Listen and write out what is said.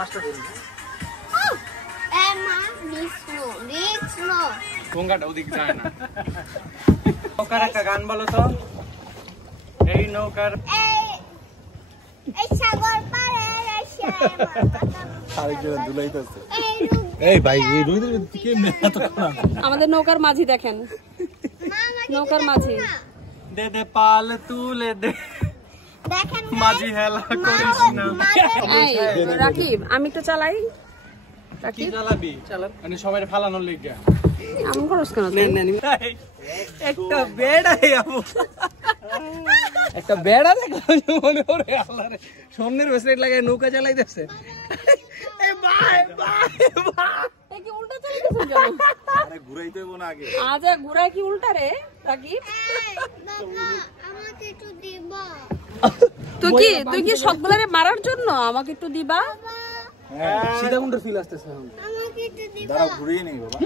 পাঁচটা ধরি এমা বিষ্ণু গঙ্গাটা ওদিক যায় না। নৌকার একটা গান বলো তো। এই নৌকার এই সাগর পারে এসে আরেকজন দুলাইতেছে। এই ভাই এই রুইদের কি মেলা তো না। আমাদের নৌকার মাঝি দেখেন, নৌকার মাঝি। দে দে পাল তুলে দে দেখেন মাঝি হেলা করিস না। এই রাকিব আমি একটু চালাই। কি রাকিব চালাবি? চালান মানে সবাই ফালানোর লেগে। আমি খরচ কেন তুই? একটা বেড়া আবু, একটা বেড়া দেখলাম মনে ওরে আল্লাহ রে, সামনের ব্রেসলেট লাগায় নৌকা চালাইতেছে। এই ভাই ভাই ভাই এই কি উল্টা চালাইতেছিস জানো? আরে ঘুরাইতে হইব না আগে। আজ ঘুরায় কি উল্টা রে রাকিব? বাবা আমাকে একটু দিব তুই কি সবগুলারে মারার জন্য আমাকে একটু দিবা? সিধা মুন্ডর ফিল আসতেছে। আমাকে একটু দিব দাঁড়াও ঘুরিয়ে নেই বাবা।